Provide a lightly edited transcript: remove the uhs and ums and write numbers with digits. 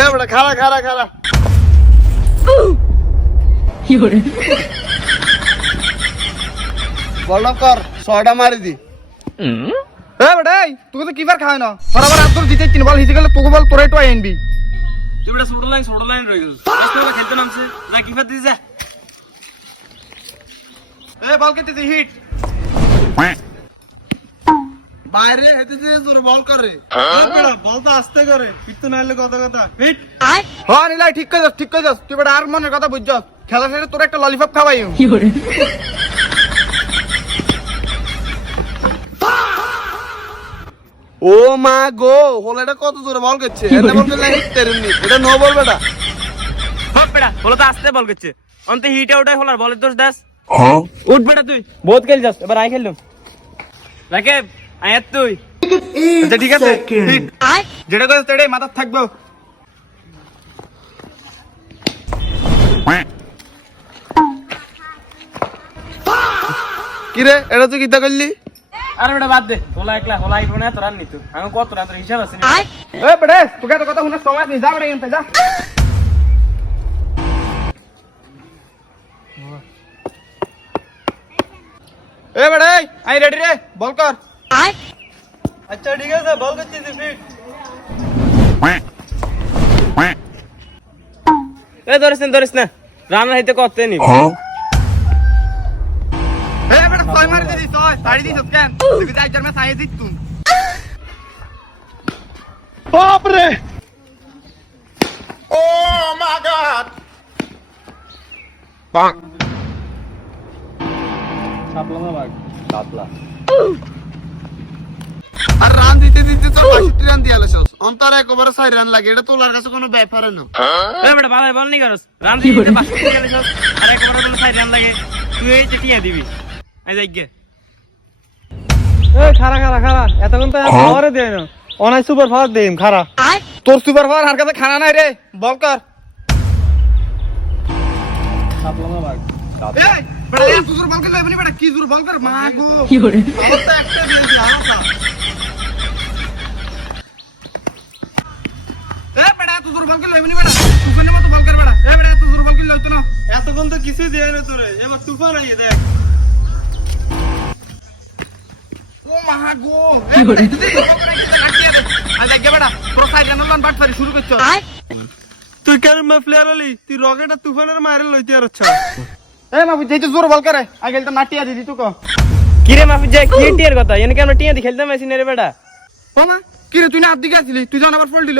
এ বেটা খারা খারা খারা কি করে বল কর 6টা মারি দি এ বেটা তুই তো কিবার খায় না বরাবর আব্দুল জিতে 3 বল হিসে গেলে তোকে বল তোরে তো আইনবি তুই বেটা ছোট লাইন রয়ে গেল খেলতে নামছে না কিফার দিয়ে যা এ বল কেটে দি হিট বাইরে হেতে যে তোর বল করে বেটা বল তো আস্তে করে পিত্ত নাইলে কথা হিট হ্যাঁ নিলাই ঠিক করে যাস তুই বেটা আর মনের কথা বুঝছস খেলা শেষে তোর একটা ললিপপ খাওয়াইও কি করে ও মা গো হোলেটা কত জোরে বল করছে এটা বলতে না হিট তেরুনি এটা নো বল বেটা হপ বেটা বল তো আস্তে বল করছে অন্তে হিটে ওটাই হলার বলের দোষ দাস হ্যাঁ উঠ বেটা তুই বহুত খেল যাস এবার আই খেললাম রাকে আয়াত তুই আচ্ছা ঠিক আছে হিট যেটা করে তেড়ে মাথা থাকবে কি রে এটা তুই কিতা করলি আরে বেটা বাদ দে হোলা একলা হোলা আইবো না তোর নিত আমি কত রাত হিসাব আছে এ বেটা তোকে তো কথা শুনে সময় নেই যা বেটা এনতে যা এ বেটা আই রেডি রে বল কর আচ্ছা ঠিক আছে বল করছিস ফিট এ ধরিস না রান্না হইতে করতে নি এ বেটা ছয় মারি দিদি ছয় সাড়ি দিস কেন তুই যাই জানা সাইয়ে দিত তুই বাপ রে আর রান দিতে দিতে তো 62 রান দিয়ে আলছস অন্তর একবারে 4 রান লাগে এটা তোলার কাছে কোনো ব্যাপার না এ বেটা ভালো বল নি করস রান দিতে পাঁচ দিতে গেলে আর একবার বলে 6 রান লাগে তুই এই টিয়া দিবি আই যাই গে এ খারা এতক্ষণ তো পাওয়ারে দেয় না অনাই সুপার পাওয়ার দেইম খারা তোর সুপার পাওয়ার আর কাছে খানা নাই রে বল কর এই বড় এ তুই বল কর লাইবনি বেটা কি জোর বল কর মা গো কি করে আমার তো একটা দিয়েছি আরামটা এ বেটা তুই জোর বল কর লাইবনি বেটা তুফানে মত বল কর বেটা এ বেটা তুই জোর বল কর লইতো না এতক্ষণ তো কিছুই দেয় না তোরে এবার তুফান আইয়ে দেখ ও মা গো এ বেটা তুই জোর বল কর একটা কাটিয়ে দে আই দেখ বেটা প্রোফাইল জানালাম বাট পারি শুরু করছ তুই কেন মে প্লেয়ার হলি তুই রকেট তুফানের মারে লইতে আর আচ্ছা এ মাফি যেই জোর বল করে আগে তো নাটিয়া দিদি তুই কো কিরে মাফি যাই কি টিয়ার কথা এনে কেন টিয়া দি খেলতে মেশিন রে বেটা ও মা কি রে তুই না আদি গেছিলি তুই জান আবার ফল দিল